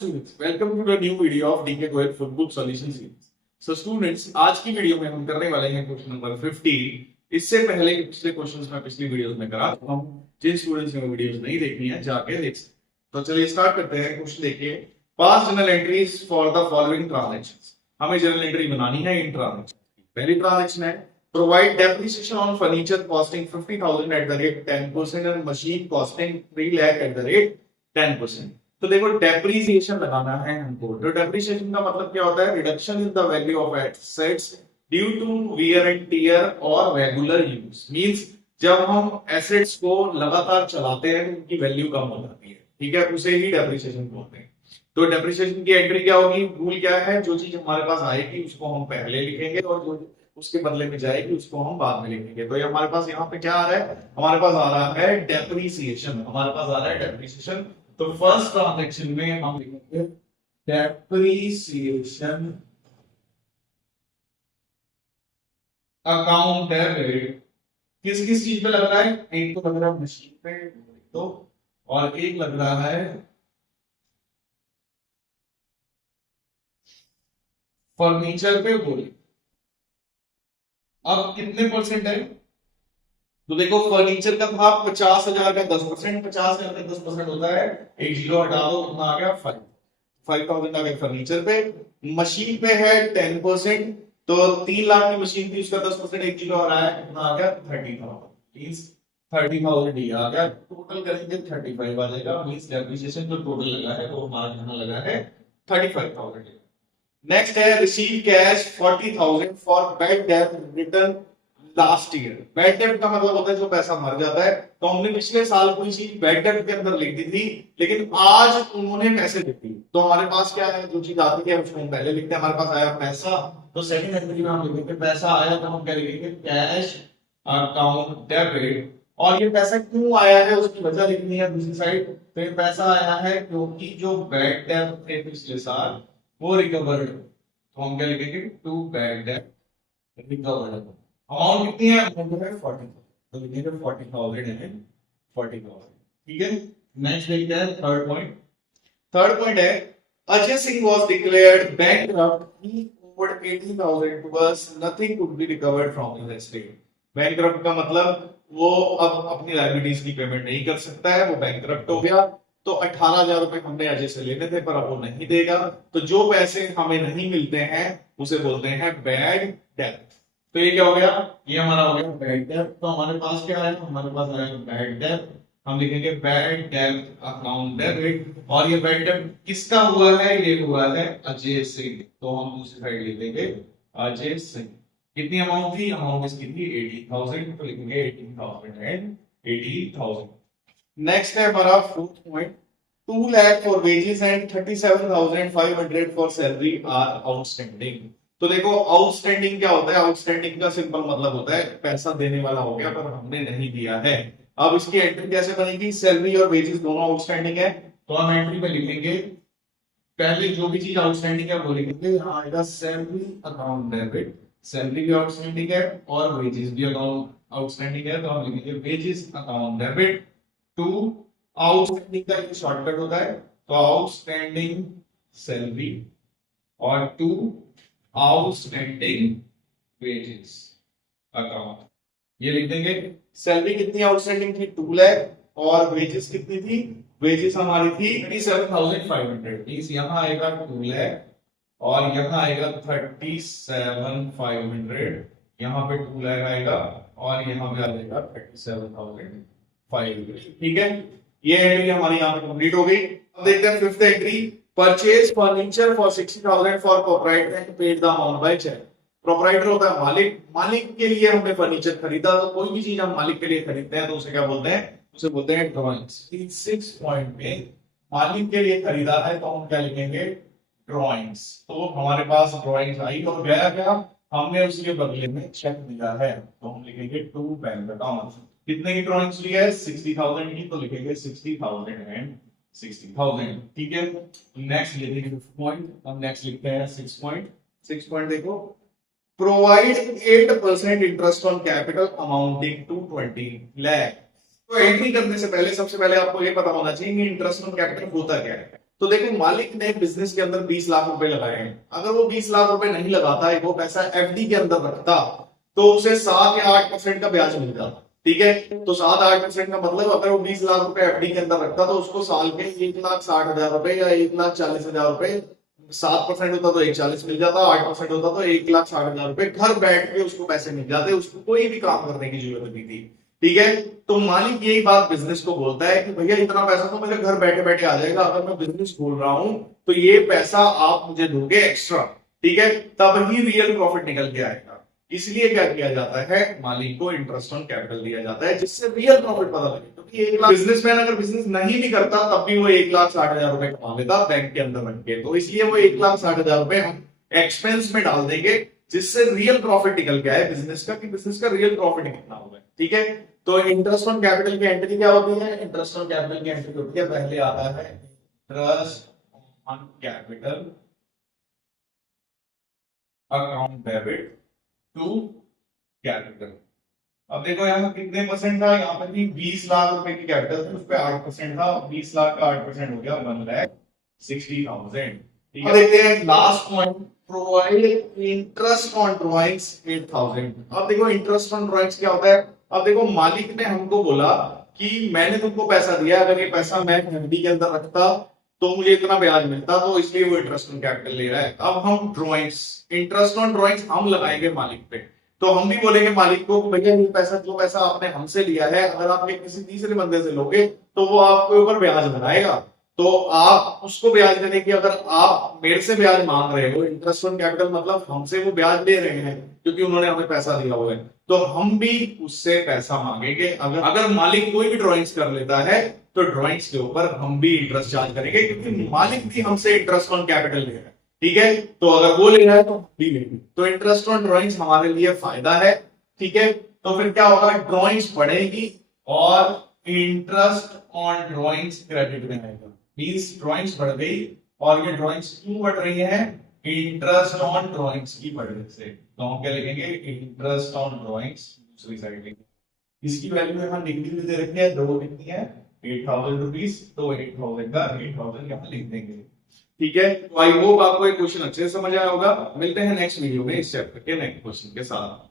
Students, welcome to the new video of DK Goel Full Book Solution Series. So students, आज की video में हम करने वाले हैं क्वेश्चन नंबर 15। इससे पहले पिछले क्वेश्चंस में पिछली वीडियोस में करा चुका हूं। जिन स्टूडेंट्स ने वीडियोस नहीं देखी हैं जाके देख सकते हैं। तो चलिए स्टार्ट करते हैं। क्वेश्चन देखिए, pass journal entries for the following transactions. हमें जनरल एंट्री बनानी है इन ट्रांजैक्शन की। पहली ट्रांजैक्शन है provide depreciation on furniture costing 50,000 at the rate 10% and machine costing 3 lakh at the rate 10%। तो देखो डेप्रिसिएशन लगाना है हमको। तो डेप्रिसिएशन का मतलब क्या होता है? Reduction in the value of assets due to wear and tear और रेगुलर यूज। मींस जब हम एसेट्स को लगातार चलाते हैं तो उनकी वैल्यू कम हो जाती है, ठीक है, उसे ही डेप्रिसिएशन बोलते हैं। तो डेप्रिसिएशन की एंट्री क्या होगी? रूल क्या है? जो चीज हमारे पास आएगी उसको हम पहले लिखेंगे और जो उसके बदले में जाएगी उसको हम बाद में लिखेंगे। तो ये हमारे पास यहाँ पे क्या आ रहा है? हमारे पास आ रहा है डेप्रिसिएशन। हमारे पास आ रहा है डेप्रिसिएशन। तो फर्स्ट ट्रांजैक्शन में हम लिखेंगे डेप्रिसिएशन अकाउंट डेबिट। किस किस चीज पे लग रहा है? एक तो लग रहा है मशीन पे, तो और एक लग रहा है फर्नीचर पे बोले। अब कितने परसेंट है? तो देखो फर्नीचर का था 50,000 का 10%, 50,000 का 10% होता है, एक जीरो हटा दो, कितना आ गया? 5,000 आ गया फर्नीचर पे। मशीन पे है 10%, तो 3 लाख की मशीन थी, उसका 10% एक जीरो आ रहा है, कितना आ गया? 30,000। 30,000 ही आ गया। टोटल करेंगे 35 आ जाएगा। मींस डेप्रिसिएशन जो टोटल लगा है वो हमारा यहाँ लगा है 35,000। नेक्स्ट है receive cash 40,000 for bad debt return last year. Bad debt का मतलब होता है जो पैसा मर जाता है। तो हमने पिछले साल कोई चीज बैड डेट के अंदर लिख दी थी, लेकिन आज उन्होंने पैसे लिख दी। तो हमारे पास क्या है? जो चीज आती है उसको हम पहले लिखते हैं। हमारे पास आया पैसा, तो सेकंड एंट्री में हम लिखेंगे पैसा आया, तो हम क्या लिखेंगे? Cash account debit. और ये पैसा क्यों आया है उसकी वजह लिखनी है दूसरी साइड। तो ये पैसा आया है क्योंकि जो बैड डेट थे पिछले साल वो रिकवर्ड। तो हम क्या लिखेंगे? To bad debt recovered. Amount कितनी है? अमाउंट है 40,000, तो लिखेंगे 40,000 एंड 40,000। ठीक है, नेक्स्ट देखते हैं थर्ड पॉइंट। थर्ड पॉइंट है Ajay Singh was declared bankrupt, he owed 80,000 to us, nothing could be recovered from his estate. Bankrupt का मतलब वो अब अपनी लायबिलिटीज की पेमेंट नहीं कर सकता है, वो बैंकक्रप्ट हो गया। तो 18,000 रुपए हमने अजय से लेने थे पर अब वो नहीं देगा। तो जो पैसे हमें नहीं मिलते हैं उसे बोलते हैं बैड डेट। तो ये क्या हो गया? ये हमारा हो गया बैड डेट। तो हमारे पास क्या है? हमारे पास आएगा बैड डेट। हम लिखेंगे बैड डेट अकाउंट डेबिट। और ये बैड डेट किसका हुआ है? ये हुआ है अजय सिंह। तो हम दूसरी साइड लिख देंगे अजय सिंह। कितनी अमाउंट थी? अमाउंट इसकी थी 80,000, तो लिखेंगे 18,000 एंड 80,000। नेक्स्ट है हमारा fourth point, 2 lakh for wages and 37,500 for salary are outstanding. तो देखो आउटस्टैंडिंग क्या होता है? आउटस्टैंडिंग का सिंपल मतलब होता है पैसा देने वाला हो गया पर हमने नहीं दिया है। अब इसकी एंट्री कैसे बनेगी? सैलरी और वेजेस दोनों आउटस्टैंडिंग है, तो हम एंट्री पे लिखेंगे पहले जो भी चीज आउटस्टैंडिंग है वो लिखेंगे। यहाँ आएगा सैलरी अकाउंट डेबिट। सैलरी भी आउटस्टैंडिंग है और वेजेस भी अकाउंट आउटस्टैंडिंग है, तो हम लिखेंगे wages account debit to outstanding का ये शॉर्टकट होता है, तो आउटस्टैंडिंग सैलरी और टू आउटस्टैंडिंग वेजेस अकाउंट, ये लिख देंगे। सैलरी कितनी आउटस्टैंडिंग थी? 2 लाख। और वेजेस कितनी थी? वेजेस हमारी थी 37,500। मींस यहाँ आएगा 2 लाख और यहाँ आएगा 37,500। यहाँ पे 2 लाख आएगा और यहाँ पे आ जाएगा 37,500। ठीक है, ये एंट्री हमारी यहाँ पे कंप्लीट हो गई। अब देखते हैं fifth entry, purchase furniture for 60,000 for proprietor and paid the amount by cheque. Proprietor होता है मालिक, मालिक के लिए हमने फर्नीचर खरीदा। तो कोई भी चीज हम मालिक के लिए खरीदते हैं तो उसे क्या बोलते हैं? उसे बोलते हैं ड्राइंग्स। 6 पॉइंट में मालिक के लिए खरीदा है तो हम क्या लिखेंगे? ड्राइंग्स। तो हमारे पास ड्राइंग्स आई और गया क्या? हमने उसके बदले में चेक दिया है, तो हम लिखेंगे टू बैंक अकाउंट। कितने की ड्राइंग्स ली है? 60,000 की, तो लिखेंगे 60,000 एंड 60,000। ठीक है, नेक्स्ट ये देखिए पॉइंट। हम नेक्स्ट लिखते हैं 6 पॉइंट। 6 पॉइंट देखो, provide 8% interest on capital amounting to 20 lakh. तो एंट्री करने से पहले सबसे पहले आपको ये पता होना चाहिए कि इंटरेस्ट ऑन कैपिटल होता क्या है। तो देखो मालिक ने बिजनेस के अंदर 20 लाख रुपए लगाए हैं, अगर वो 20 लाख रुपए नहीं लगाता है, वो पैसा एफडी के अंदर रखता, तो उसे 7 या 8% का ब्याज मिल जाता। ठीक है, तो 7-8% का मतलब अगर वो 20 लाख रुपए एफडी के अंदर रखता तो उसको साल के 1,60,000 रुपए या 1,40,000 रुपए, 7% होता तो 1,40 मिल जाता, 8% होता तो 1,60,000 रुपए घर बैठ के उसको पैसे मिल जाते, उसको कोई भी काम करने की जरूरत नहीं थी। ठीक है, तो मालिक यही बात बिजनेस को बोलता है कि भैया इतना पैसा तो मेरे घर बैठे बैठे आ जाएगा, अगर मैं बिजनेस खोल रहा हूं तो ये पैसा आप मुझे दोगे एक्स्ट्रा। ठीक है, तब ही रियल प्रॉफिट निकल के आएगा। इसलिए क्या किया जाता है, मालिक को इंटरेस्ट ऑन कैपिटल दिया जाता है, जिससे रियल प्रॉफिट पता लगे। क्योंकि 1 लाख बिजनेसमैन अगर बिजनेस नहीं भी करता तब भी वो 1,60,000 रुपए कमा लेता बैंक के अंदर रख के, तो इसलिए वो 1,60,000 रुपए हम एक्सपेंस में डाल देंगे, जिससे रियल प्रॉफिट निकल के आए बिजनेस का, कि बिजनेस का रियल प्रॉफिट कितना हुआ है। ठीक है, तो इंटरेस्ट ऑन कैपिटल की एंट्री क्या होती है, इंटरेस्ट ऑन कैपिटल की एंट्री होती है, पहले आता है interest on capital account debit to capital. अब देखो यहाँ कितने परसेंट था, यहाँ पर भी 20 लाख रुपए की कैपिटल थी, उस पर 8% था, 20 लाख का 8% हो गया 1,60,000। ठीक है, देखते हैं last point, provide interest on drawings 8,000। अब देखो इंटरेस्ट ऑन ड्रॉइंग्स क्या होता है। अब देखो मालिक ने हमको बोला कि मैंने तुमको पैसा दिया, अगर ये पैसा मैं एफडी के अंदर रखता तो मुझे इतना ब्याज मिलता, तो इसलिए वो इंटरेस्ट ऑन कैपिटल ले रहा है। अब हम ड्रॉइंग्स, इंटरेस्ट ऑन ड्रॉइंग्स हम लगाएंगे मालिक पे, तो हम भी बोलेंगे मालिक को भैया ये पैसा, जो पैसा आपने हमसे लिया है, अगर आप किसी तीसरे बंदे से लोगे तो वो आपके ऊपर ब्याज बनाएगा, तो आप उसको ब्याज देने की, अगर आप मेरे से ब्याज मांग रहे हो, इंटरेस्ट ऑन कैपिटल मतलब हमसे वो ब्याज ले रहे हैं क्योंकि उन्होंने हमें पैसा दिया हुआ है, तो हम भी उससे पैसा मांगेंगे। अगर मालिक कोई भी ड्रॉइंग्स कर लेता है तो ड्रॉइंग्स के ऊपर हम भी इंटरेस्ट चार्ज करेंगे, क्योंकि मालिक भी हमसे इंटरेस्ट ऑन कैपिटल ले रहा है। ठीक है, तो अगर वो ले रहा है तो हम भी लेंगे, तो इंटरेस्ट ऑन ड्रॉइंग्स हमारे लिए फायदा है। ठीक है, तो फिर क्या होगा, ड्रॉइंग्स बढ़ेगी और इंटरेस्ट ऑन ड्रॉइंग्स क्रेडिट में आएगा। मींस ड्रॉइंग्स बढ़ गई, और ये ड्रॉइंग्स क्यों बढ़ रही है, इंटरेस्ट ऑन ड्रॉइंग्स की बढ़ने से। तो हम क्या लिखेंगे, इंटरेस्ट ऑन ड्रॉइंग्स दूसरी साइड लिखेंगे। इसकी वैल्यू यहाँ डिग्री में दे रखी है, 2 कितनी है 8,000 रुपीज, तो 8,000 का 8,000 यहाँ लिख देंगे। ठीक है, तो आई होप आपको ये क्वेश्चन अच्छे से समझ आया होगा। मिलते हैं नेक्स्ट वीडियो में इस चैप्टर के नेक्स्ट क्वेश्चन के साथ।